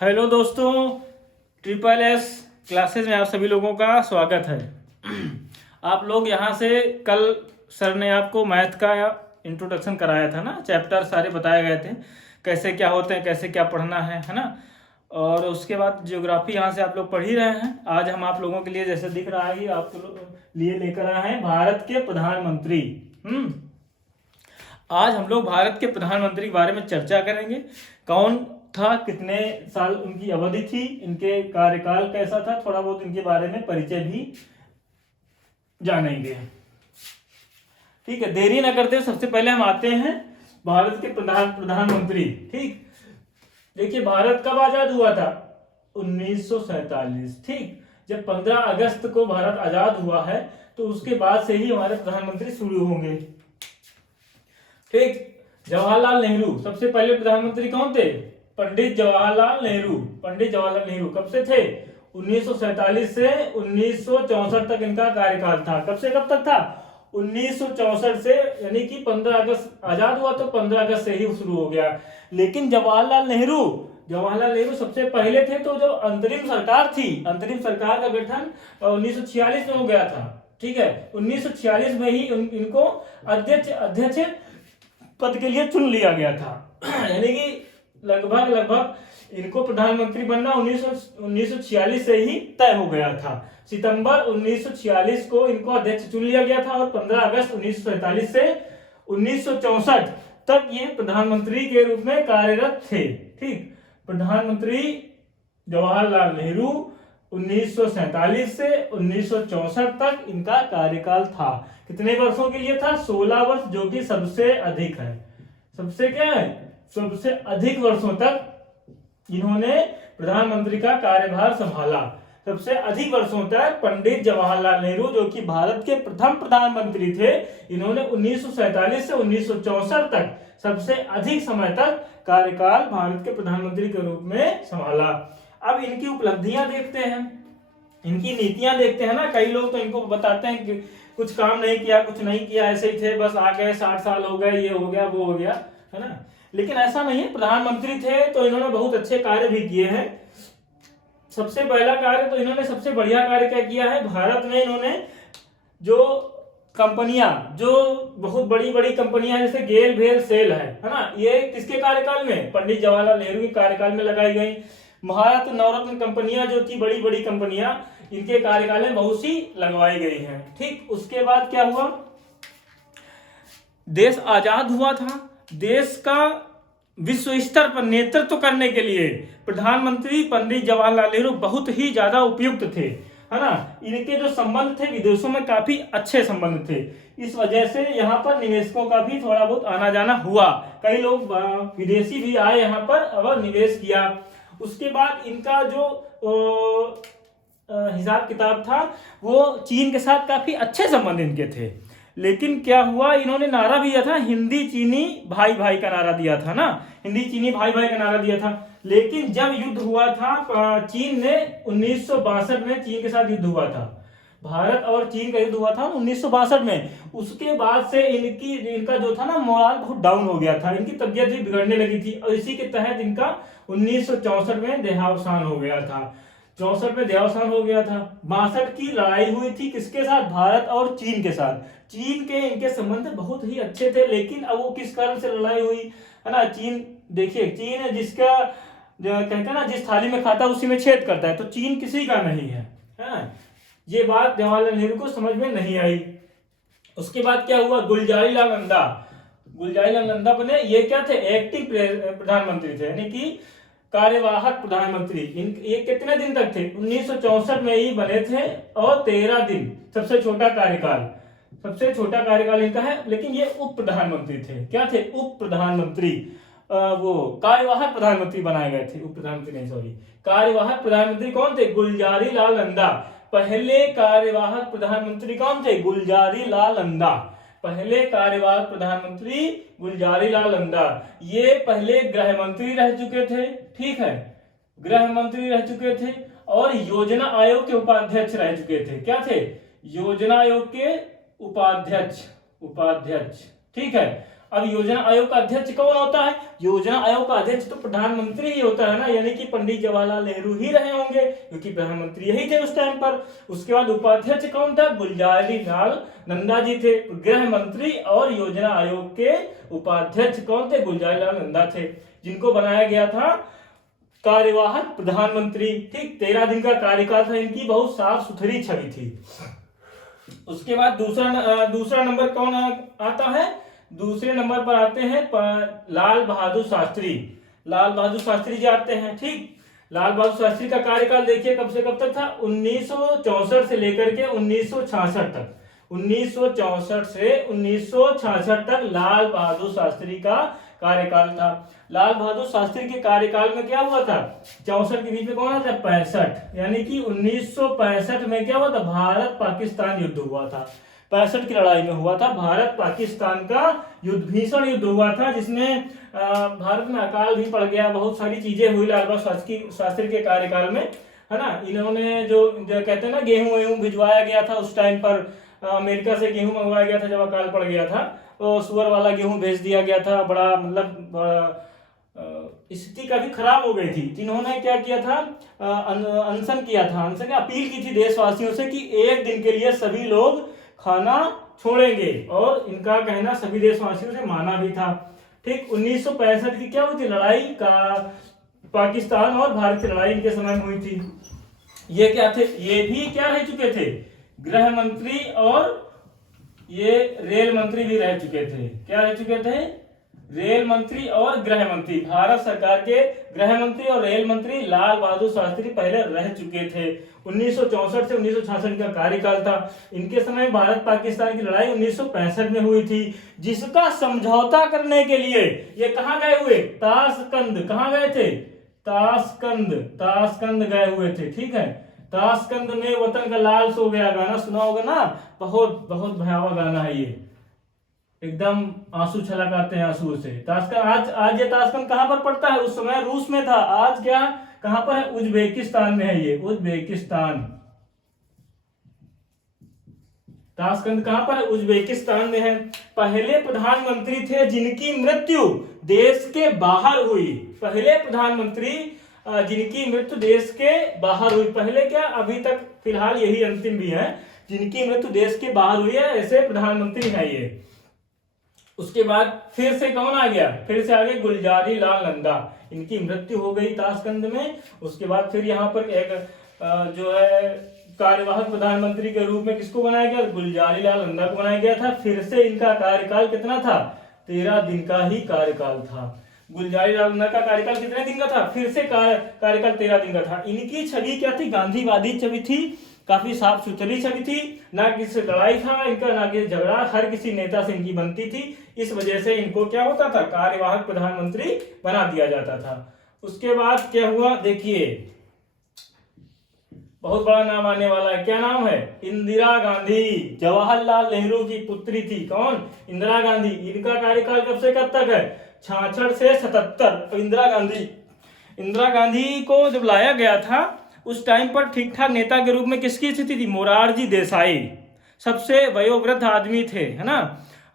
Hello दोस्तों, triple S classes में आप सभी लोगों का स्वागत है। आप लोग यहाँ से कल सर ने आपको मैथ का इंट्रोडक्शन कराया था ना, चैप्टर सारे बताए गए थे, कैसे क्या होते हैं, कैसे क्या पढ़ना है ना। और उसके बाद ज्योग्राफी यहाँ से आप लोग पढ़ ही रहे हैं। आज हम आप लोगों के लिए, जैसे दिख रहा है, आपके लिए लेकर आए हैं भारत के प्रधानमंत्री। आज हम लोग भारत के प्रधानमंत्री के बारे में चर्चा करेंगे। कौन था, कितने साल उनकी अवधि थी, इनके कार्यकाल कैसा था, थोड़ा बहुत इनके बारे में परिचय भी जानेंगे। ठीक है, देरी ना करते सबसे पहले हम आते हैं भारत के प्रधानमंत्री। ठीक, देखिए भारत कब आजाद हुआ था? 1947। ठीक, जब 15 अगस्त को भारत आजाद हुआ है तो उसके बाद से ही हमारे प्रधानमंत्री शुरू होंगे। ठीक, जवाहरलाल नेहरू सबसे पहले प्रधानमंत्री कौन थे? पंडित जवाहरलाल नेहरू। पंडित जवाहरलाल नेहरू कब से थे? 1947 से 1964 तक इनका कार्यकाल था। कब से कब तक था? 1964 से, यानी कि 15 अगस्त आजाद हुआ तो 15 अगस्त से ही शुरू हो गया। लेकिन जवाहरलाल नेहरू सबसे पहले थे। तो जो अंतरिम सरकार थी, अंतरिम सरकार का गठन 1946 में हो गया था। ठीक है, 1946 में ही इनको अध्यक्ष पद के लिए चुन लिया गया था। यानी कि लगभग इनको प्रधानमंत्री बनना 1946 से ही तय हो गया था। सितंबर 1946 को इनको अध्यक्ष चुन लिया गया था और 15 अगस्त 1947 से 1964 तक ये प्रधानमंत्री के रूप में कार्यरत थे। ठीक, प्रधानमंत्री जवाहरलाल नेहरू 1947 से 1964 तक इनका कार्यकाल था। कितने वर्षों के लिए था? 16 वर्ष, जो कि सबसे अधिक है। सबसे क्या है? सबसे अधिक वर्षों तक इन्होंने प्रधानमंत्री का कार्यभार संभाला। सबसे अधिक वर्षों तक पंडित जवाहरलाल नेहरू, जो कि भारत के प्रथम प्रधानमंत्री थे, इन्होंने 1947 से 1964 तक सबसे अधिक समय तक कार्यकाल भारत के प्रधानमंत्री के रूप में संभाला। अब इनकी उपलब्धियां देखते हैं, इनकी नीतियां देखते हैं ना। कई लोग तो इनको बताते हैं कि कुछ काम नहीं किया, कुछ नहीं किया, ऐसे ही थे, बस आ गए, 60 साल हो गए, ये हो गया, वो हो गया, है ना। लेकिन ऐसा नहीं है, प्रधानमंत्री थे तो इन्होंने बहुत अच्छे कार्य भी किए हैं। सबसे पहला कार्य तो इन्होंने, सबसे बढ़िया कार्य क्या किया है? भारत में इन्होंने जो कंपनियां, जो बहुत बड़ी बड़ी कंपनियां जैसे गेल भेल सेल है ना, ये किसके कार्यकाल में? पंडित जवाहरलाल नेहरू के कार्यकाल में लगाई गई। भारत नवरत्न कंपनियां जो थी, बड़ी बड़ी कंपनियां, इनके कार्यकाल में बहुत सी लगवाई गई हैं। ठीक, उसके बाद क्या हुआ? देश आजाद हुआ था। देश का विश्व स्तर पर नेतृत्व करने के लिए प्रधानमंत्री पंडित जवाहरलाल नेहरू बहुत ही ज्यादा उपयुक्त थे, है ना। इनके जो संबंध थे विदेशों में, काफी अच्छे संबंध थे। इस वजह से यहाँ पर निवेशकों का भी थोड़ा बहुत आना जाना हुआ। कई लोग विदेशी भी आए यहाँ पर और निवेश किया। उसके बाद इनका जो हिसाब किताब था, वो चीन के साथ काफी अच्छे संबंध इनके थे। लेकिन क्या हुआ? इन्होंने नारा भी दिया था, हिंदी चीनी भाई भाई का नारा दिया था ना, हिंदी चीनी भाई भाई का नारा दिया था। लेकिन जब युद्ध हुआ था, चीन ने 1962 में चीन के साथ युद्ध हुआ था, भारत और चीन का युद्ध हुआ था 1962 में। उसके बाद से इनका जो था ना, मोराल बहुत डाउन हो गया था, इनकी तबियत भी बिगड़ने लगी थी और इसी के तहत इनका 1964 में देहावसान हो गया था। 64 में देहावसान हो गया था। 62 की लड़ाई हुई थी किसके साथ? भारत और चीन के साथ। चीन के इनके संबंध बहुत ही अच्छे थे, लेकिन अब वो किस कारण से लड़ाई हुई, है ना। चीन, देखिए, चीन है जिसका, कहते हैं ना, जिस थाली में खाता है उसी में छेद करता है, तो चीन किसी का नहीं है ना। ये बात जवाहरलाल नेहरू को समझ में नहीं आई। उसके बाद क्या हुआ? गुलजारी लाल नंदा बने। ये क्या थे? एक्टिंग प्रधानमंत्री थे, यानी कि कार्यवाहक प्रधानमंत्री। ये कितने दिन तक थे? 1964 में ही बने थे और 13 दिन, सबसे छोटा कार्यकाल इनका है। लेकिन ये उप प्रधानमंत्री थे। क्या थे? उप प्रधानमंत्री। वो कार्यवाहक प्रधानमंत्री बनाए गए थे, उप प्रधानमंत्री नहीं, सॉरी। कार्यवाहक प्रधानमंत्री कौन थे? गुलजारी लाल नंदा। पहले कार्यवाहक प्रधानमंत्री कौन थे? गुलजारी लाल नंदा। पहले कार्यवाहक प्रधानमंत्री गुलजारी लाल नंदा। ये पहले गृह मंत्री रह चुके थे। ठीक है, गृह मंत्री रह चुके थे और योजना आयोग के उपाध्यक्ष रह चुके थे। क्या थे? योजना आयोग के उपाध्यक्ष। ठीक है, अब योजना आयोग का अध्यक्ष कौन होता है? योजना आयोग का अध्यक्ष तो प्रधानमंत्री ही होता है ना, यानी कि पंडित जवाहरलाल नेहरू ही रहे होंगे क्योंकि प्रधानमंत्री यही थे उस टाइम पर। उसके बाद उपाध्यक्ष कौन था? गुलजारी लाल नंदा जी थे। गृह मंत्री और योजना आयोग के उपाध्यक्ष कौन थे? गुलजारी लाल नंदा थे, जिनको बनाया गया था कार्यवाहक प्रधानमंत्री। ठीक, 13 दिन का कार्यकाल था इनकी, बहुत साफ सुथरी छवि थी। उसके बाद दूसरा नंबर कौन आता है? दूसरे नंबर पर आते हैं लाल बहादुर शास्त्री। लाल बहादुर शास्त्री जी आते हैं। ठीक, लाल बहादुर शास्त्री का कार्यकाल देखिए कब से कब तक था? 1964 से लेकर के 1966 तक। 1964 से 1966 तक लाल बहादुर शास्त्री का कार्यकाल था। लाल बहादुर शास्त्री के कार्यकाल में क्या हुआ था? 64 के बीच में कौन आता है? 65, यानी कि 1965 में क्या हुआ था? भारत पाकिस्तान युद्ध हुआ था। 65 की लड़ाई में हुआ था भारत पाकिस्तान का युद्ध, भीषण युद्ध हुआ था, जिसमें भारत में अकाल भी पड़ गया, बहुत सारी चीजें हुई लाल बहादुर शास्त्री के कार्यकाल में, है ना। इन्होंने जो कहते हैं ना गेहूं भिजवाया गया था उस टाइम पर, अमेरिका से गेहूं मंगवाया गया था जब अकाल पड़ गया था, तो सुअर वाला गेहूं भेज दिया गया था। बड़ा मतलब स्थिति काफी खराब हो गई थी। जिन्होंने क्या किया था? अनशन किया था, अनशन अपील की थी देशवासियों से कि एक दिन के लिए सभी लोग खाना छोड़ेंगे, और इनका कहना सभी देशवासियों से माना भी था। ठीक, 1965 की क्या हुई थी लड़ाई का? पाकिस्तान और भारत की लड़ाई इनके समय में हुई थी। ये क्या थे? ये भी क्या रह चुके थे? गृह मंत्री, और ये रेल मंत्री भी रह चुके थे। क्या रह चुके थे? रेल मंत्री और गृह मंत्री। भारत सरकार के गृह मंत्री और रेल मंत्री लाल बहादुर शास्त्री पहले रह चुके थे। 1964 से 1966 का कार्यकाल था इनके समय। भारत पाकिस्तान की लड़ाई 1965 में हुई थी, जिसका समझौता करने के लिए ये कहां गए हुए? ताशकंद। कहां गए थे? ताशकंद गए हुए थे। ठीक है, ताशकंद में वतन का लाल सो गया, गाना सुना होगा ना, बहुत बहुत भयावह गाना है ये, एकदम आंसू छलक आते हैं आंसू से। ताशकंद आज ये ताशकंद कहां पर पड़ता है? उस समय रूस में था, आज क्या कहां पर है? उज्बेकिस्तान में है ये, उज्बेकिस्तान। ताशकंद कहां पर है? उज्बेकिस्तान में है। पहले प्रधानमंत्री थे जिनकी मृत्यु देश के बाहर हुई। पहले प्रधानमंत्री जिनकी मृत्यु देश के बाहर हुई। पहले क्या, अभी तक फिलहाल यही अंतिम भी है जिनकी मृत्यु देश के बाहर हुई है, ऐसे प्रधानमंत्री है ये। उसके बाद फिर से कौन आ गया? फिर से आ गए गुलजारी लाल नंदा, इनकी मृत्यु हो गई ताशकंद में। उसके बाद फिर यहाँ पर एक जो है कार्यवाहक प्रधानमंत्री के रूप में किसको बनाया गया? गुलजारी लाल नंदा को बनाया गया था। फिर से इनका कार्यकाल कितना था? 13 दिन का ही कार्यकाल था। गुलजारी लाल नंदा का कार्यकाल कितने दिन का था? फिर से कार्यकाल 13 दिन का था। इनकी छवि क्या थी? गांधीवादी छवि थी, काफी साफ सुथरी छवि थी, ना किसी लड़ाई था इनका, ना किसी झगड़ा, हर किसी नेता से इनकी बनती थी। इस वजह से इनको क्या होता था? कार्यवाहक प्रधानमंत्री बना दिया जाता था। उसके बाद क्या हुआ देखिए, बहुत बड़ा नाम आने वाला है। क्या नाम है? इंदिरा गांधी। जवाहरलाल नेहरू की पुत्री थी। कौन? इंदिरा गांधी। इनका कार्यकाल कब से कब तक है? 66 से 77। इंदिरा गांधी को जब लाया गया था उस टाइम पर ठीक ठाक नेता के रूप में किसकी स्थिति थी? मोरारजी देसाई सबसे वयोवृद्ध आदमी थे, है ना।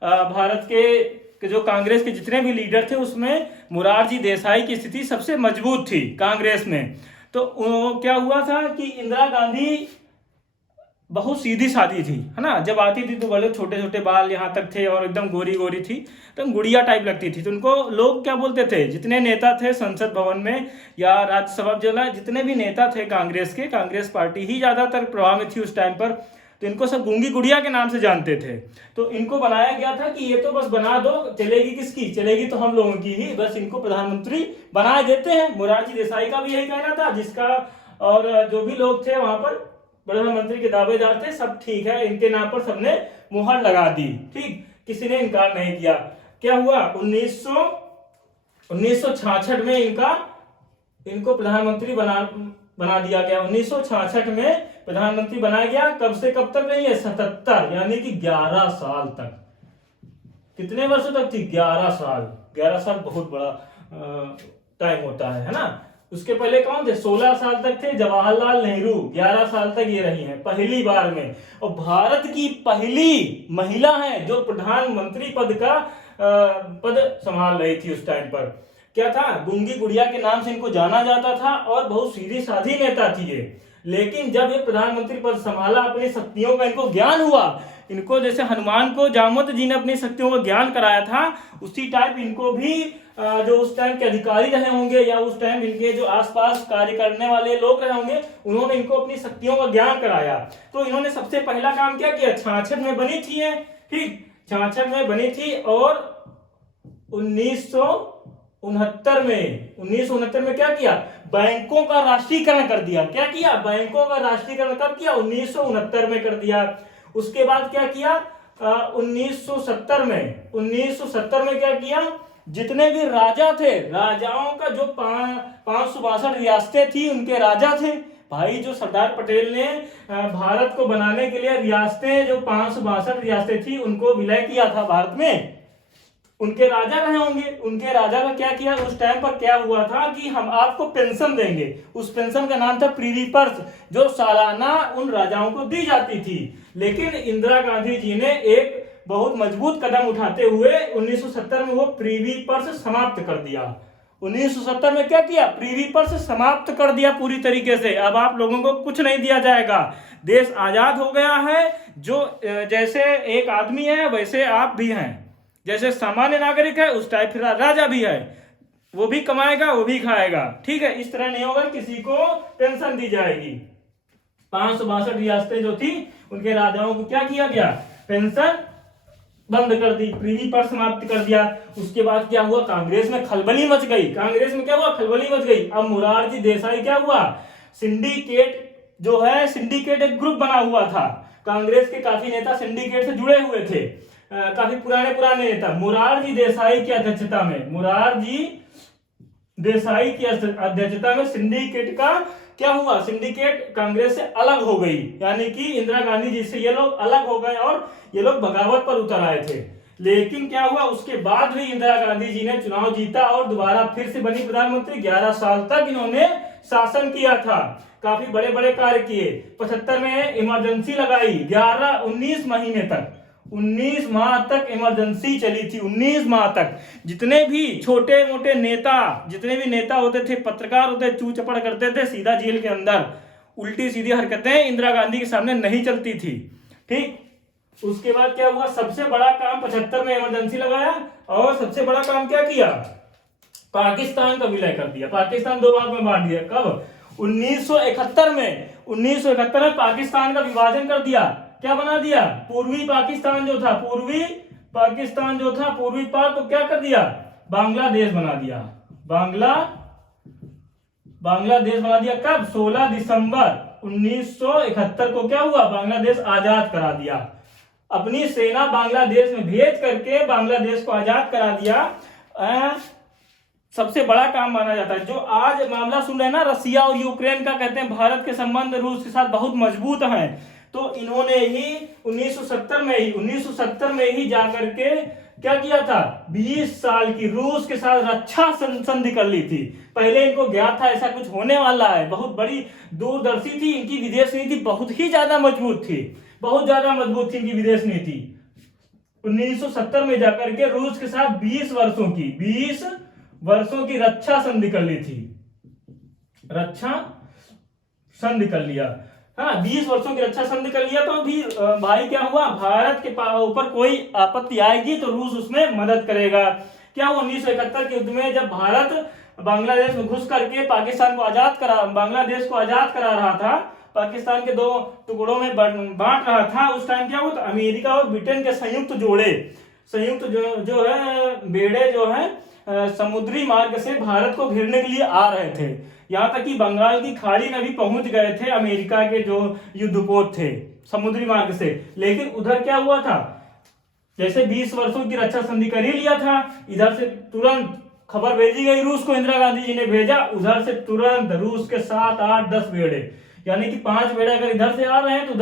भारत के जो कांग्रेस के जितने भी लीडर थे उसमें मोरारजी देसाई की स्थिति सबसे मजबूत थी कांग्रेस में। तो क्या हुआ था कि इंदिरा गांधी बहुत सीधी सादी थी, है ना। जब आती थी तो बड़े छोटे छोटे बाल यहाँ तक थे और एकदम गोरी गोरी थी, एकदम गुड़िया टाइप लगती थी। तो उनको लोग क्या बोलते थे? जितने नेता थे संसद भवन में या राज्यसभा जिला, जितने भी नेता थे कांग्रेस के, कांग्रेस पार्टी ही ज्यादातर प्रभाव में थी उस टाइम पर, तो इनको सब गूंगी गुड़िया के नाम से जानते थे। तो इनको बनाया गया था कि ये तो बस बना दो, चलेगी किसकी? चलेगी तो हम लोगों की ही, बस इनको प्रधानमंत्री बना देते हैं। मोरारजी देसाई का भी यही कहना था, जिसका और जो भी लोग थे वहां पर प्रधानमंत्री के दावेदार थे, सब ठीक है, इनके नाम पर सबने मुहर लगा दी। ठीक, किसी ने इनकार नहीं किया। क्या हुआ? 1966 में इनको प्रधानमंत्री बना दिया गया। 1966 में प्रधानमंत्री बनाया गया। कब से कब तक नहीं है? 77, यानी कि 11 साल तक। कितने वर्षों तक थी? 11 साल। 11 साल बहुत बड़ा टाइम होता है ना। उसके पहले कौन थे? 16 साल तक थे जवाहरलाल नेहरू। 11 साल तक ये रही हैं पहली बार में, और भारत की पहली महिला हैं जो प्रधानमंत्री पद का पद संभाल रही थी उस टाइम पर। क्या था, गूंगी गुड़िया के नाम से इनको जाना जाता था और बहुत सीधी साधी नेता थी ये। लेकिन जब ये प्रधानमंत्री पद संभाला, अपनी शक्तियों का इनको ज्ञान हुआ, इनको जैसे हनुमान को जामवंत जी ने अपनी शक्तियों का ज्ञान कराया था, उसी टाइप इनको भी जो उस टाइम के अधिकारी रहे होंगे या उस टाइम इनके जो आसपास कार्य करने वाले लोग रहे होंगे, उन्होंने इनको अपनी शक्तियों का ज्ञान कराया। तो इन्होंने सबसे पहला काम क्या किया, 66 में बनी थी ये, ठीक 66 में बनी थी और 1969 में क्या किया, बैंकों का राष्ट्रीयकरण कर दिया। क्या किया, बैंकों का राष्ट्रीयकरण कब किया, 1969 में कर दिया। उसके बाद क्या किया, 1970 में क्या किया, जितने भी राजा थे, राजाओं का जो 562 रियासतें थी, उनके राजा थे भाई। जो सरदार पटेल ने भारत को बनाने के लिए रियासतें, जो 562 रियासतें थी, उनको विलय किया था भारत में, उनके राजा रहे होंगे। उनके राजा का क्या किया, उस टाइम पर क्या हुआ था कि हम आपको पेंशन देंगे। उस पेंशन का नाम था प्रीवी पर्स, जो सालाना उन राजाओं को दी जाती थी। लेकिन इंदिरा गांधी जी ने एक बहुत मजबूत कदम उठाते हुए 1970 में वो प्रीवी पर्स समाप्त कर दिया। 1970 में क्या किया, प्रीवी पर्स समाप्त कर दिया पूरी तरीके से। अब आप लोगों को कुछ नहीं दिया जाएगा, देश आजाद हो गया है। जो जैसे एक आदमी है वैसे आप भी हैं, जैसे सामान्य नागरिक है उस टाइप फिर राजा भी है, वो भी कमाएगा वो भी खाएगा, ठीक है। इस तरह नहीं होगा किसी को पेंशन दी जाएगी। 562 रियासतें जो थी, उनके राजाओं को क्या किया गया, पेंशन बंद कर दी, प्रीवी पर समाप्त कर दिया। उसके बाद क्या हुआ, कांग्रेस में खलबली मच गई। कांग्रेस में क्या हुआ, खलबली मच गई। अब मोरारजी देसाई क्या हुआ, सिंडिकेट जो है, सिंडिकेट एक ग्रुप बना हुआ था। कांग्रेस के काफी नेता सिंडिकेट से जुड़े हुए थे, काफी पुराने नेता। मोरारजी देसाई की अध्यक्षता में सिंडिकेट का क्या हुआ, सिंडिकेट कांग्रेस से अलग हो गई, यानी कि इंदिरा गांधी जी से ये लोग अलग हो गए और ये लोग बगावत पर उतर आए थे। लेकिन क्या हुआ, उसके बाद भी इंदिरा गांधी जी ने चुनाव जीता और दोबारा फिर से बनी प्रधानमंत्री। 11 साल तक इन्होंने शासन किया था, काफी बड़े बड़े कार्य किए। 75 में इमरजेंसी लगाई, 19 महीने तक, 19 माह तक इमरजेंसी चली थी। 19 माह तक जितने भी छोटे मोटे नेता, जितने भी नेता होते थे, पत्रकार होते, चू चपड़ करते थे, सीधा जेल के अंदर। उल्टी सीधी हरकतें इंदिरा गांधी के सामने नहीं चलती थी, ठीक। उसके बाद क्या हुआ, सबसे बड़ा काम 75 में इमरजेंसी लगाया और सबसे बड़ा काम क्या किया, पाकिस्तान का विलय कर दिया। पाकिस्तान दो भाग में बांट दिया। कब, 1971 में। 1971 में पाकिस्तान का विभाजन कर दिया। क्या बना दिया, पूर्वी पाकिस्तान जो था, पूर्वी पाक को क्या कर दिया, बांग्लादेश बना दिया। बांग्लादेश बना दिया। कब, 16 दिसंबर 1971 को क्या हुआ, बांग्लादेश आजाद करा दिया। अपनी सेना बांग्लादेश में भेज करके बांग्लादेश को आजाद करा दिया। सबसे बड़ा काम माना जाता है। जो आज मामला सुन रहे हैं ना रसिया और यूक्रेन का, कहते हैं भारत के संबंध रूस के साथ बहुत मजबूत हैं, तो इन्होंने ही 1970 में ही जाकर के क्या किया था, 20 साल की रूस के साथ रक्षा संधि कर ली थी। पहले इनको ज्ञात था ऐसा कुछ होने वाला है, बहुत बड़ी दूरदर्शी थी इनकी विदेश नीति, बहुत ही ज्यादा मजबूत थी, बहुत ज्यादा मजबूत थी इनकी विदेश नीति। 1970 में जाकर के रूस के साथ 20 वर्षों की रक्षा संधि कर ली थी, रक्षा संधि कर लिया। हाँ, 20 वर्षों की रक्षा संधि कर लिया। तो भी भाई क्या हुआ, भारत के ऊपर कोई आपत्ति आएगी तो रूस उसमें मदद करेगा। क्या हुआ, 1971 के युद्ध में जब भारत बांग्लादेश में घुस करके बांग्लादेश को आजाद करा रहा था, पाकिस्तान के 2 टुकड़ों में बांट रहा था, उस टाइम क्या हुआ, तो अमेरिका और ब्रिटेन के संयुक्त जो है बेड़े जो है समुद्री मार्ग से भारत को घेरने के लिए आ रहे थे। यहां तक कि बंगाल की खाड़ी में भी पहुंच गए थे अमेरिका के जो युद्धपोत थे समुद्री मार्ग से। लेकिन उधर क्या हुआ था, जैसे 20 वर्षों की रक्षा संधि कर ही लिया था, इधर से तुरंत खबर भेजी गई रूस को, इंदिरा गांधी जी ने भेजा, उधर से तुरंत रूस के 7, 8, 10 बेड़े, यानी कि 5 बेड़े अगर इधर से आ रहे हैं तो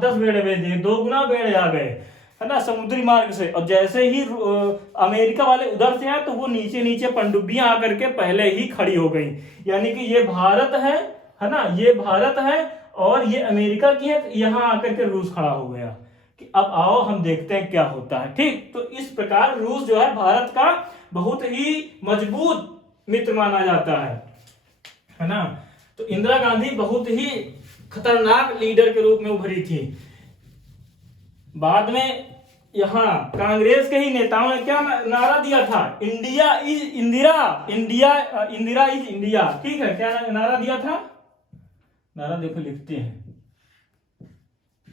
10 बेड़े भेज दिए, 2 गुना बेड़े आ गए, है ना, समुद्री मार्ग से। और जैसे ही अमेरिका वाले उधर से आए तो वो नीचे पनडुब्बियां आकर के पहले ही खड़ी हो गई, यानी कि ये भारत है ना, ये भारत है और ये अमेरिका की है, तो यहां आकर के रूस खड़ा हो गया। कि अब आओ हम देखते हैं क्या होता है। ठीक, तो इस प्रकार रूस जो है भारत का बहुत ही मजबूत मित्र माना जाता है ना। तो इंदिरा गांधी बहुत ही खतरनाक लीडर के रूप में उभरी थी। बाद में यहाँ कांग्रेस के ही नेताओं ने क्या नारा दिया था, India is Indira, Indira is India. ठीक है, क्या नारा दिया था, नारा देखो लिखते हैं,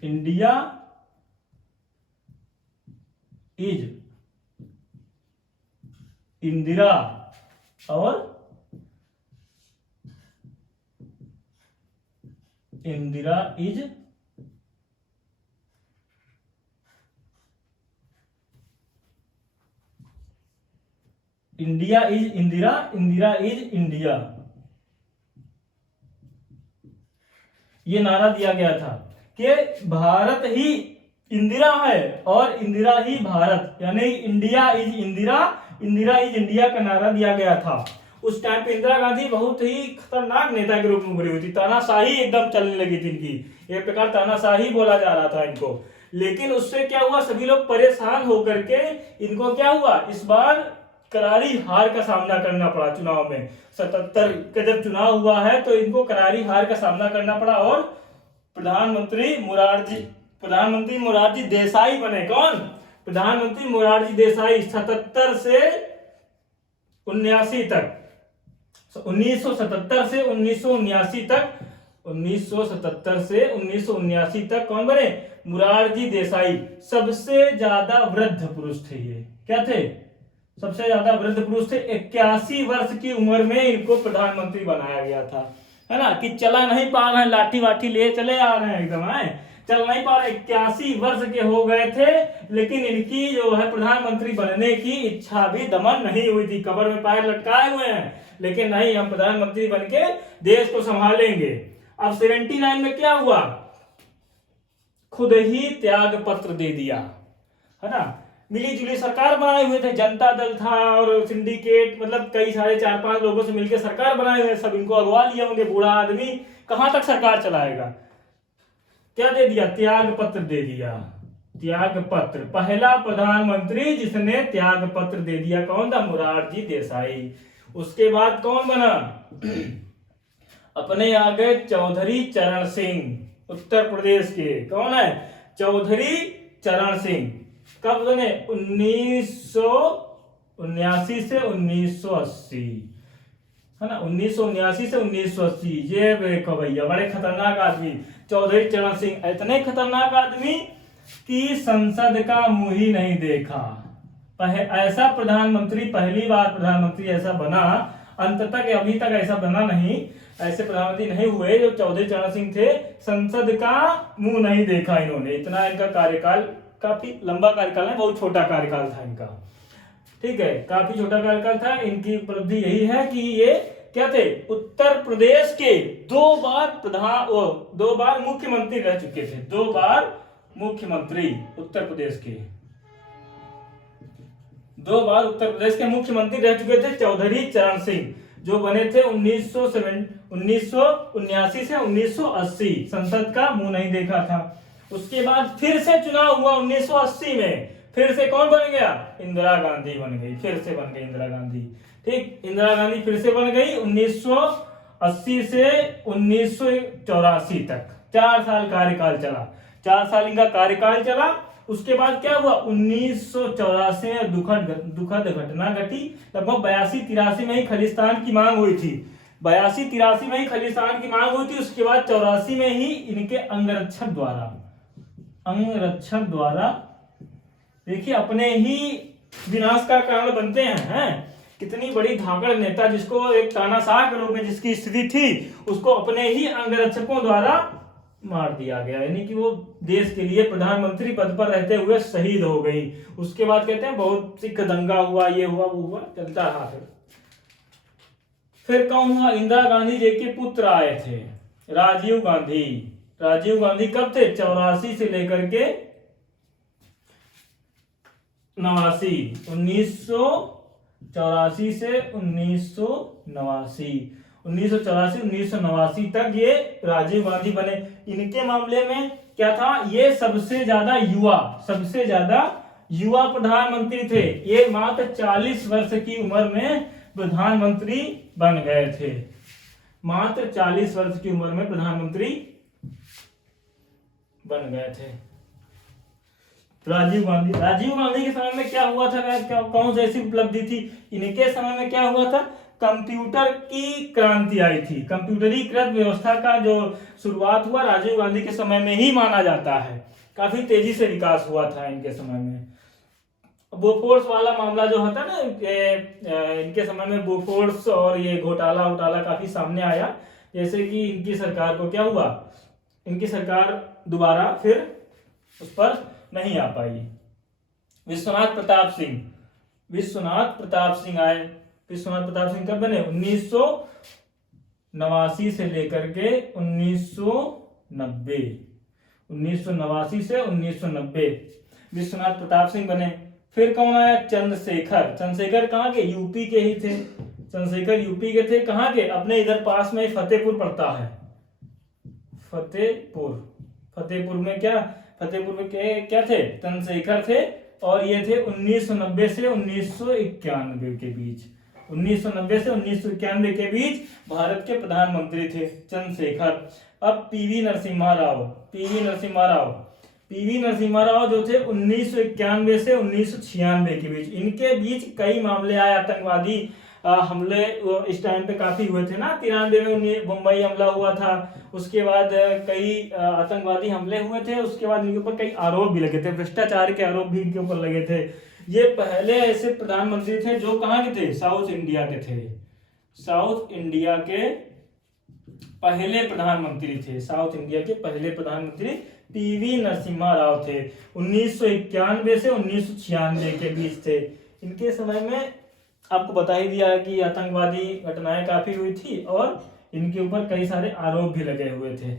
इंडिया इज इंदिरा और Indira is India is Indira, Indira is India, ये नारा दिया गया था कि भारत ही इंदिरा है और इंदिरा ही भारत, यानी India is Indira, Indira is India का नारा दिया गया था। उस टाइम पे इंदिरा गांधी बहुत ही खतरनाक नेता के रूप में उभरी हुई थी, तानाशाही एकदम चलने लगी थी इनकी, एक प्रकार तानाशाही बोला जा रहा था इनको। लेकिन उससे क्या हुआ, सभी लोग परेशान होकर के इनको क्या हुआ, इस बार करारी हार का सामना करना पड़ा चुनाव में। 77 का जब चुनाव हुआ है तो इनको करारी हार का सामना करना पड़ा और प्रधानमंत्री मोरारजी देसाई बने। कौन? प्रधानमंत्री मोरारजी देसाई 77 से 79 तक, 1977 से 1979 तक, 1977 से 1979 तक कौन बने? मोरारजी देसाई। सबसे ज्यादा वृद्ध पुरुष थे ये। क्या थे? सबसे ज्यादा वृद्ध पुरुष थे। 81 वर्ष की उम्र में इनको प्रधानमंत्री बनाया गया था, है ना, कि चला नहीं पा रहे हैं, लाठी वाठी ले चले आ रहे हैं एकदम, है चल नहीं पा रहे। 81 वर्ष के हो गए थे, लेकिन इनकी जो है प्रधानमंत्री बनने की इच्छा भी दमन नहीं हुई थी। कब्र में पैर लटकाए हुए हैं, लेकिन नहीं, हम प्रधानमंत्री बनके देश को संभालेंगे। अब 79 में क्या हुआ, खुद ही त्याग पत्र दे दिया, है ना। मिली जुली सरकार बनाए हुए थे, जनता दल था और सिंडिकेट, मतलब कई सारे 4-5 लोगों से मिलकर सरकार बनाए हुए, सब इनको अगवा लिए होंगे। बूढ़ा आदमी कहां तक सरकार चलाएगा। क्या दे दिया? त्याग पत्र दे दिया। त्याग पत्र, पहला प्रधानमंत्री जिसने त्याग पत्र दे दिया कौन था? मोरारजी देसाई। उसके बाद कौन बना? अपने आ गए चौधरी चरण सिंह, उत्तर प्रदेश के। कौन है? चौधरी चरण सिंह। कब बने? 1979 से 1980, है ना, 1979 से 1980। ये देखो भैया, बड़े खतरनाक आदमी चौधरी चरण सिंह। इतने खतरनाक आदमी कि संसद का मुंह ही नहीं देखा। ऐसा प्रधानमंत्री, पहली बार प्रधानमंत्री ऐसा बना, अंत तक अभी तक ऐसा बना नहीं, ऐसे प्रधानमंत्री नहीं हुए जो चौधरी चरण सिंह थे। संसद का मुंह नहीं देखा इन्होंने। इतना इनका कार्यकाल, काफी लंबा कार्यकाल है, बहुत छोटा कार्यकाल था इनका। ठीक है, काफी छोटा कार्यकाल था। इनकी उपलब्धि यही है कि ये क्या थे? उत्तर प्रदेश के 2 बार मुख्यमंत्री रह चुके थे। 2 बार मुख्यमंत्री उत्तर प्रदेश के, 2 बार उत्तर प्रदेश के मुख्यमंत्री रह चुके थे चौधरी चरण सिंह, जो बने थे 1979 से 1980। संसद का मुंह नहीं देखा था। उसके बाद फिर से चुनाव हुआ 1980 में, फिर से कौन बन गया? इंदिरा गांधी बन गई, फिर से बन गई इंदिरा गांधी। ठीक, इंदिरा गांधी फिर से बन गई 1980 से 1984 तक। 4 साल कार्यकाल चला, 4 साल इनका कार्यकाल चला। उसके बाद क्या हुआ? 1984 में दुखद घटना घटी। लगभग 82-83 में ही खालिस्तान की मांग हुई थी। 82-83 में ही खालिस्तान की मांग हुई थी। उसके बाद 84 में ही इनके अंगरक्षक द्वारा देखिए अपने ही विनाश का कारण बनते हैं। कितनी बड़ी धाकड़ नेता, जिसको एक तानाशाह के रूप में जिसकी स्थिति थी, उसको अपने ही अंगरक्षकों द्वारा मार दिया गया। यानी कि वो देश के लिए प्रधानमंत्री पद पर रहते हुए शहीद हो गई। उसके बाद कहते हैं बहुत सिख दंगा हुआ, ये हुआ वो हुआ, चलता रहा। फिर कौन हुआ? इंदिरा गांधी जी के पुत्र आए थे, राजीव गांधी। राजीव गांधी कब थे? 84 से लेकर के 89, 1984 से 1989। 1984 1989 तक ये राजीव गांधी बने। इनके मामले में क्या था, ये सबसे ज्यादा युवा प्रधानमंत्री थे। ये मात्र 40 वर्ष की उम्र में प्रधानमंत्री बन गए थे। मात्र 40 वर्ष की उम्र में प्रधानमंत्री बन गए थे राजीव गांधी के समय में क्या हुआ था, कौन सी ऐसी उपलब्धि थी इनके समय में? क्या हुआ था, कंप्यूटर की क्रांति आई थी। कंप्यूटरीकृत व्यवस्था का जो शुरुआत हुआ राजीव गांधी के समय में ही माना जाता है। काफी तेजी से विकास हुआ था इनके समय में। बोफोर्स वाला मामला जो होता ना, इनके समय में बोफोर्स और ये घोटाला काफी सामने आया। जैसे कि इनकी सरकार को क्या हुआ, इनकी सरकार दोबारा फिर उस पर नहीं आ पाई। विश्वनाथ प्रताप सिंह आए। विश्वनाथ प्रताप सिंह कब बने, 1989 से लेकर के 1990, 1989 से 1990 विश्वनाथ प्रताप सिंह बने। फिर कौन आया, चंद्रशेखर कहाँ के, यूपी के ही थे। चंद्रशेखर यूपी के थे, कहाँ के, अपने इधर पास में फतेहपुर पड़ता है। फतेहपुर में क्या थे, चंद्रशेखर थे। और ये थे 1990 से 1991 के बीच, 1990 से 1991 के बीच भारत के प्रधानमंत्री थे चंद्रशेखर। अब पीवी नरसिम्हा राव जो थे 1991 से 1996 के बीच, इनके बीच कई मामले आए। आतंकवादी हमले इस टाइम पे काफी हुए थे ना। 93 में मुंबई हमला हुआ था, उसके बाद कई आतंकवादी हमले हुए थे। उसके बाद इनके ऊपर कई आरोप भी लगे थे, भ्रष्टाचार के आरोप भी इनके ऊपर लगे थे। ये पहले ऐसे प्रधानमंत्री थे जो कहाँ के थे, साउथ इंडिया के थे। साउथ इंडिया के पहले प्रधानमंत्री पीवी नरसिम्हा राव थे। 1991 से 1996 के बीच थे। इनके समय में आपको बता ही दिया कि आतंकवादी घटनाएं काफी हुई थी और इनके ऊपर कई सारे आरोप भी लगे हुए थे।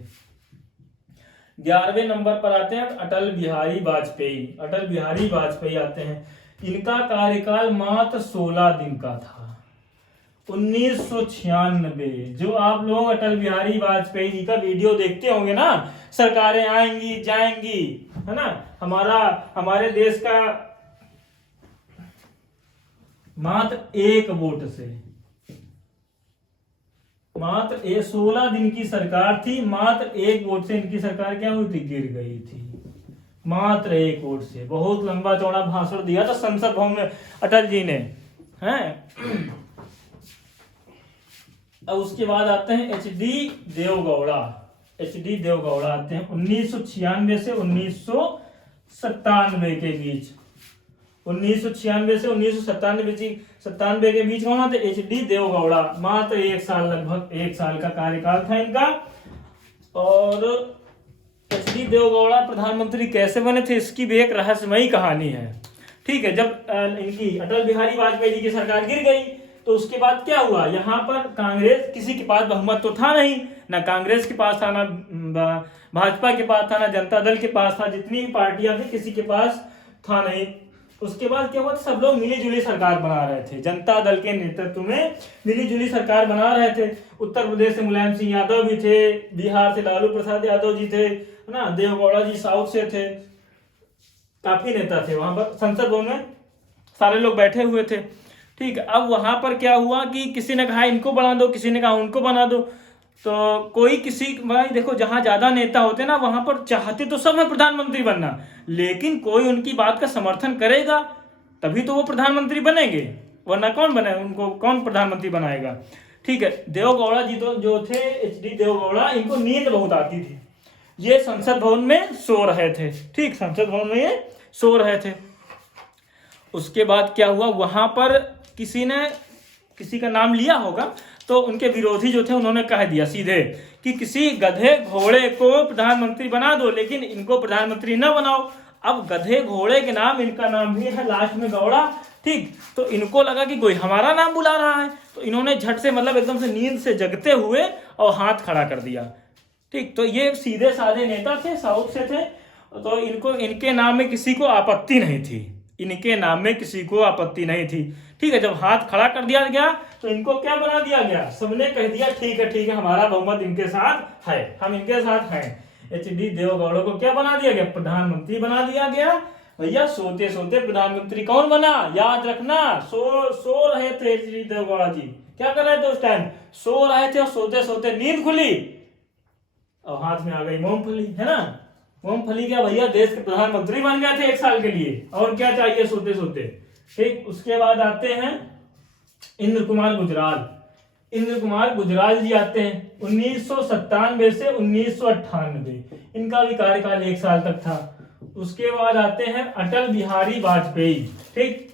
11वें नंबर पर आते हैं अटल बिहारी वाजपेयी आते हैं। इनका कार्यकाल मात्र 16 दिन का था। 1996, जो आप लोग अटल बिहारी वाजपेयी जी का वीडियो देखते होंगे ना, सरकारें आएंगी जाएंगी, है ना, हमारे देश का मात्र एक वोट से, मात्र 16 दिन की सरकार थी, मात्र एक वोट से इनकी सरकार क्या हुई थी, गिर गई थी। मात्र एक वोट से। बहुत लंबा चौड़ा भाषण दिया था संसद भवन में अटल जी ने, हैं। अब उसके बाद आते हैं एच डी देवगौड़ा आते हैं 1996 से 1997 के बीच। 1996 से 1997 के बीच कौन थे, एच डी देवगौड़ा। मात्र लगभग एक साल का कार्यकाल था इनका। और एच डी देवगौड़ा प्रधानमंत्री कैसे बने थे, इसकी भी एक रहस्यमयी कहानी है। ठीक है, जब इनकी अटल बिहारी वाजपेयी जी की सरकार गिर गई तो उसके बाद क्या हुआ, यहाँ पर कांग्रेस, किसी के पास बहुमत तो था नहीं, ना कांग्रेस के पास था, ना भाजपा के पास था, ना जनता दल के पास था। जितनी भी पार्टियां थी किसी के पास था नहीं। उसके बाद क्या हुआ, सब लोग मिली जुली सरकार बना रहे थे। जनता दल के नेतृत्व में मिली जुली सरकार बना रहे थे। उत्तर प्रदेश से मुलायम सिंह यादव भी थे, बिहार से लालू प्रसाद यादव जी थे, है ना, देवगौड़ा जी साउथ से थे। काफी नेता थे वहां पर। संसद भवन में सारे लोग बैठे हुए थे। ठीक है, अब वहां पर क्या हुआ कि किसी ने कहा इनको बना दो, किसी ने कहा उनको बना दो। तो कोई किसी, भाई देखो, जहां ज्यादा नेता होते ना वहां पर चाहते तो सब है प्रधानमंत्री बनना, लेकिन कोई उनकी बात का समर्थन करेगा तभी तो वो प्रधानमंत्री बनेंगे, वरना कौन बने, उनको कौन प्रधानमंत्री बनाएगा। ठीक है, देवगौड़ा जी तो जो थे, एच डी देवगौड़ा, इनको नींद बहुत आती थी। ये संसद भवन में सो रहे थे। ठीक, संसद भवन में ये सो रहे थे। उसके बाद क्या हुआ, वहां पर किसी का नाम लिया होगा तो उनके विरोधी जो थे उन्होंने कह दिया सीधे कि किसी गधे घोड़े को प्रधानमंत्री बना दो, लेकिन इनको प्रधानमंत्री न बनाओ। अब गधे घोड़े के नाम, इनका नाम भी है लास्ट में गौड़ा। ठीक, तो इनको लगा कि कोई हमारा नाम बुला रहा है, तो इन्होंने झट से, मतलब एकदम से नींद से जगते हुए और हाथ खड़ा कर दिया। ठीक, तो ये सीधे साधे नेता थे, साउथ से थे, तो इनके नाम में किसी को आपत्ति नहीं थी। ठीक है, जब हाथ खड़ा कर दिया गया तो इनको क्या बना दिया गया, सबने कह दिया ठीक है हमारा बहुमत इनके साथ है, हम इनके साथ हैं। एच.डी. देवगौड़ा को क्या बना दिया गया, प्रधानमंत्री बना दिया गया। भैया सोते सोते प्रधानमंत्री कौन बना, याद रखना, सो रहे थे एच.डी. देवगौड़ा जी, क्या कर रहे थे उस टाइम, सो रहे थे और सोते सोते नींद खुली और हाथ में आ गई मूंगफली, है ना। मूंगफली क्या भैया, देश के प्रधानमंत्री बन गए थे 1 साल के लिए, और क्या चाहिए सोते सोते। ठीक, उसके बाद आते हैं इंद्र कुमार गुजराल। इंद्र कुमार गुजराल जी आते हैं 1997 से 1998, इनका भी कार्यकाल 1 साल तक था। उसके बाद आते हैं अटल बिहारी वाजपेयी। ठीक,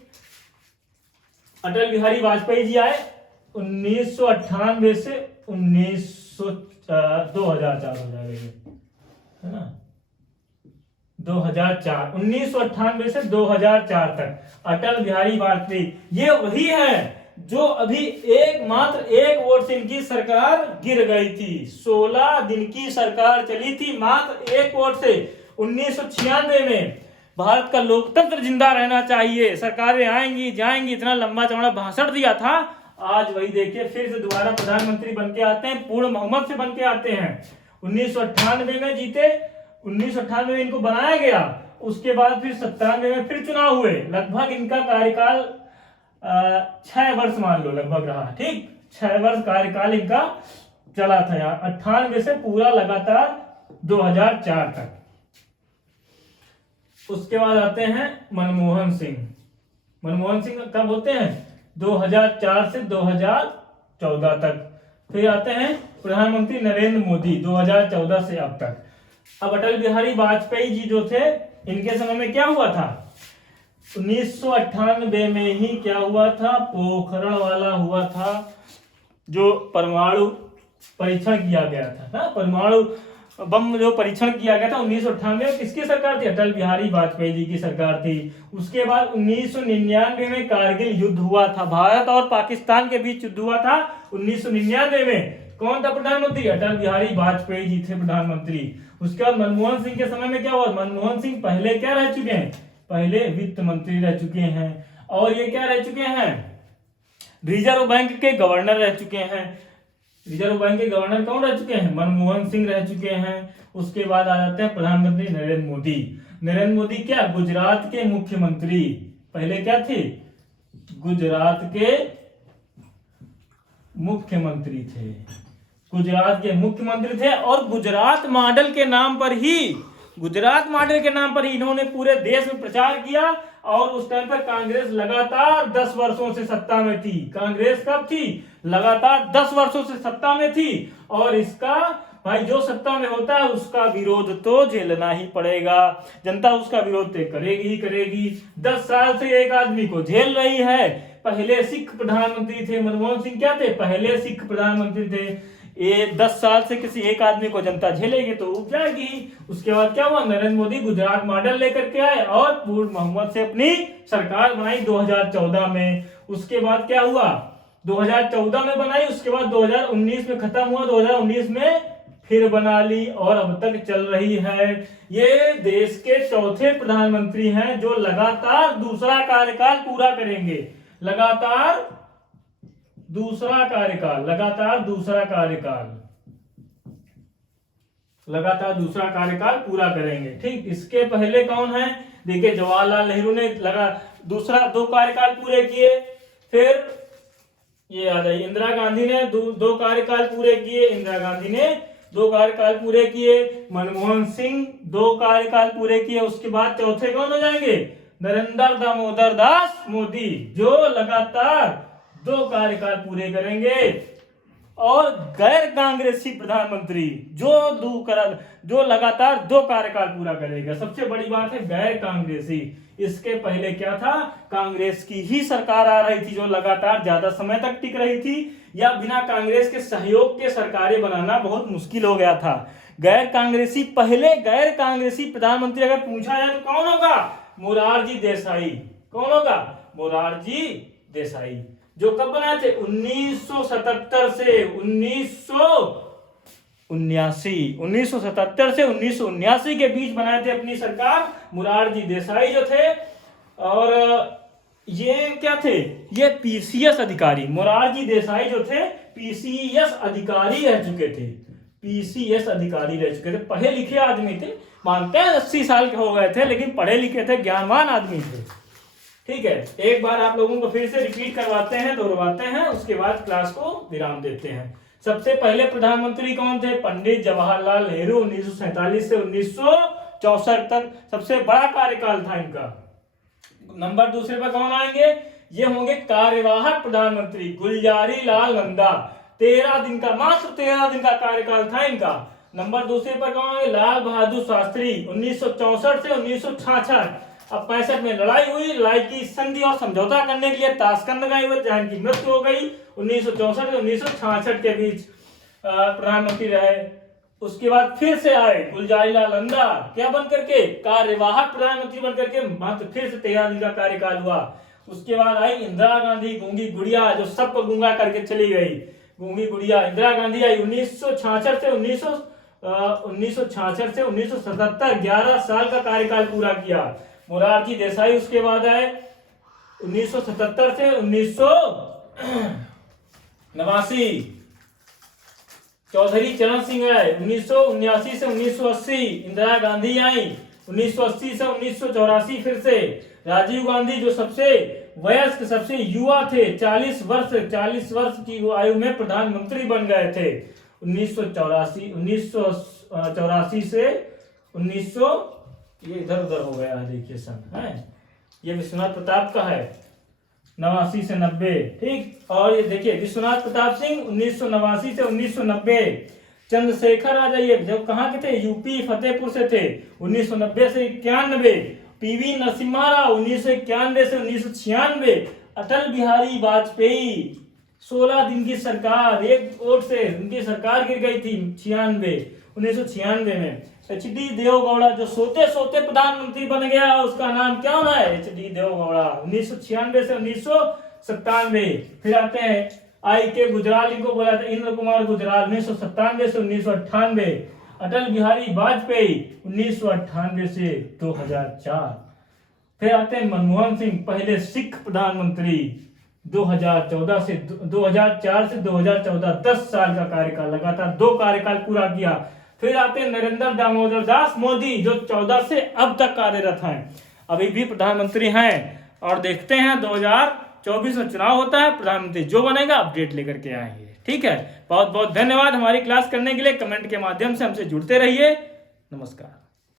अटल बिहारी वाजपेयी जी आए 1998 से 2004 हो जाएगा, है ना, 2004, 1998 से 2004 तक अटल बिहारी वाजपेयी। ये वही है जो अभी मात्र एक वोट से इनकी सरकार गिर गई थी। 16 दिन की सरकार चली थी मात्र एक वोट से। 1996 में भारत का लोकतंत्र जिंदा रहना चाहिए, सरकारें आएंगी जाएंगी, इतना लंबा चौड़ा भाषण दिया था। आज वही देखिए फिर से दोबारा प्रधानमंत्री बन के आते हैं, पूर्ण बहुमत से बन के आते हैं। 1998 में जीते, 1998 में इनको बनाया गया, उसके बाद फिर 97 में फिर चुनाव हुए। लगभग इनका कार्यकाल 6 वर्ष मान लो लगभग रहा। ठीक, 6 वर्ष कार्यकाल इनका चला था यार, 98 से पूरा लगातार 2004 तक। उसके बाद आते हैं मनमोहन सिंह। मनमोहन सिंह कब होते हैं, 2004 से 2014 तक। फिर आते हैं प्रधानमंत्री नरेंद्र मोदी 2014 से अब तक। अब अटल बिहारी वाजपेयी जी जो थे, इनके समय में क्या हुआ था, 1998 में ही क्या हुआ था, पोखरण वाला हुआ था, जो परमाणु परीक्षण किया गया था ना, परमाणु बम जो परीक्षण किया गया था 1998 में, किसकी सरकार थी, अटल बिहारी वाजपेयी जी की सरकार थी। उसके बाद 1999 में कारगिल युद्ध हुआ था, भारत और पाकिस्तान के बीच युद्ध हुआ था 1999 में। कौन था प्रधानमंत्री, अटल बिहारी वाजपेयी जी थे प्रधानमंत्री। उसके बाद मनमोहन सिंह के समय में क्या हुआ, मनमोहन सिंह पहले क्या रह चुके हैं, पहले वित्त मंत्री रह चुके हैं, और ये क्या रह चुके हैं, रिजर्व बैंक के गवर्नर रह चुके हैं। रिजर्व बैंक के गवर्नर कौन रह चुके हैं, मनमोहन सिंह रह चुके हैं। उसके बाद आ जाते हैं प्रधानमंत्री नरेंद्र मोदी। नरेंद्र मोदी क्या, गुजरात के मुख्यमंत्री, पहले क्या थे, गुजरात के मुख्यमंत्री थे, गुजरात के मुख्यमंत्री थे। और गुजरात मॉडल के नाम पर ही, गुजरात मॉडल के नाम पर ही इन्होंने पूरे देश में प्रचार किया। और उस टाइम पर कांग्रेस लगातार 10 वर्षों से सत्ता में थी। कांग्रेस कब थी, लगातार 10 वर्षों से सत्ता में थी। और इसका भाई जो सत्ता में होता है उसका विरोध तो झेलना ही पड़ेगा, जनता उसका विरोध तो करेगी ही करेगी। 10 साल से एक आदमी को झेल रही है। पहले सिख प्रधानमंत्री थे, मनमोहन सिंह क्या थे, पहले सिख प्रधानमंत्री थे। ये 10 साल से किसी एक आदमी को जनता झेलेगी तो उग जाएगी। उसके बाद क्या हुआ, नरेंद्र मोदी गुजरात मॉडल लेकर के आए और पूर्ण बहुमत से अपनी सरकार बनाई 2014 में। उसके बाद क्या हुआ, 2014 में बनाई, उसके बाद 2019 में खत्म हुआ, 2019 में फिर बना ली और अब तक चल रही है। ये देश के चौथे प्रधानमंत्री हैं जो लगातार दूसरा कार्यकाल पूरा करेंगे, लगातार दूसरा कार्यकाल, लगातार दूसरा कार्यकाल, लगातार दूसरा कार्यकाल पूरा करेंगे। ठीक, इसके पहले कौन है, देखिए जवाहरलाल नेहरू ने दूसरा 2 कार्यकाल पूरे किए। फिर ये आ जाइए, इंदिरा गांधी ने 2 कार्यकाल पूरे किए, इंदिरा गांधी ने 2 कार्यकाल पूरे किए। मनमोहन सिंह 2 कार्यकाल पूरे किए। उसके बाद चौथे कौन हो जाएंगे, नरेंद्र दामोदर दास मोदी, जो लगातार 2 कार्यकाल पूरे करेंगे। और गैर कांग्रेसी प्रधानमंत्री जो लगातार 2 कार्यकाल पूरा करेगा। सबसे बड़ी बात है गैर कांग्रेसी। इसके पहले क्या था, कांग्रेस की ही सरकार आ रही थी जो लगातार ज्यादा समय तक टिक रही थी, या बिना कांग्रेस के सहयोग के सरकारें बनाना बहुत मुश्किल हो गया था। गैर कांग्रेसी, पहले गैर कांग्रेसी प्रधानमंत्री अगर पूछा जाए तो कौन होगा, मोरारजी देसाई। कौन होगा, मोरारजी देसाई, जो कब बनाए थे, 1977 से 1979 के बीच बनाए थे अपनी सरकार, मोरारजी देसाई जो थे। और ये क्या थे, ये पीसीएस अधिकारी, मोरारजी देसाई जो थे पीसीएस अधिकारी रह चुके थे, पीसीएस अधिकारी रह चुके थे, पढ़े लिखे आदमी थे, मानते हैं 80 साल के हो गए थे लेकिन पढ़े लिखे थे, ज्ञानवान आदमी थे। ठीक है, एक बार आप लोगों को फिर से रिपीट करवाते हैं, दोहराते हैं, उसके बाद क्लास को विराम देते हैं। सबसे पहले प्रधानमंत्री कौन थे, पंडित जवाहरलाल नेहरू, 1947 से 1964 तक, सबसे बड़ा कार्यकाल था इनका। नंबर दूसरे पर कौन आएंगे, ये होंगे कार्यवाहक प्रधानमंत्री गुलजारी लाल नंदा, 13 दिन का, मात्र 13 दिन का कार्यकाल था इनका। नंबर दूसरे पर कौन आएंगे, लाल बहादुर शास्त्री, 1964 से 1966। अब 65 में लड़ाई हुई, लड़ाई की संधि और समझौता करने के लिए ताशकंद गए हुए, जहां इनकी मृत्यु हो गई 1964 से 1966 के बीच प्रधानमंत्री रहे। उसके बाद फिर से आए गुलजारी लाल नंदा, क्या बन करके, कार्यवाहक प्रधानमंत्री बन करके, मात्र फिर से 13 दिन का कार्यकाल हुआ। उसके बाद आई इंदिरा गांधी, गूंगी गुड़िया, जो सबको गूंगा करके चली गई, गूंगी गुड़िया इंदिरा गांधी आई 1966 से 1977, 11 साल का कार्यकाल पूरा किया। मोरारजी देसाई उसके बाद आए 1977 से 1989। चौधरी चरण सिंह आए 1979 से 1980। इंदिरा गांधी आई 1980 से 1984 फिर से। राजीव गांधी जो सबसे वयस्क, सबसे युवा थे, 40 वर्ष की आयु में प्रधानमंत्री बन गए थे 1984 से 1900, ये इधर उधर हो गया है, देखिए सन है, ये विश्वनाथ प्रताप का है 89 से 90। ठीक, और ये देखिए विश्वनाथ प्रताप सिंह 1989 से 1990। चंद्रशेखर आ जाइए, जब कहाँ के थे, यूपी फतेहपुर से थे, 1990 से 91। पीवी नरसिम्हा राव 1991 से 1996। अटल बिहारी वाजपेयी 16 दिन की सरकार, एक वोट से उनकी सरकार गिर गई थी 1996 में। एच.डी. देवगौड़ा जो सोते सोते प्रधानमंत्री बन गया, उसका नाम क्या होना है, एच.डी. देवगौड़ा, 1996 से 1997। फिर आते हैं I.K. गुजराल, इनको बोला था इंद्र कुमार गुजराल, 1997 से 1998। अटल बिहारी वाजपेयी 1998 से 2004। फिर आते हैं मनमोहन सिंह, पहले सिख प्रधानमंत्री, 2004 से 2014, 10 साल का कार्यकाल, लगातार 2 कार्यकाल पूरा किया। फिर आते हैं नरेंद्र दामोदर दास मोदी, जो 14 से अब तक कार्यरत हैं, अभी भी प्रधानमंत्री हैं। और देखते हैं 2024 में चुनाव होता है, प्रधानमंत्री जो बनेगा अपडेट लेकर के आएंगे। ठीक है, बहुत बहुत धन्यवाद हमारी क्लास करने के लिए। कमेंट के माध्यम से हमसे जुड़ते रहिए। नमस्कार।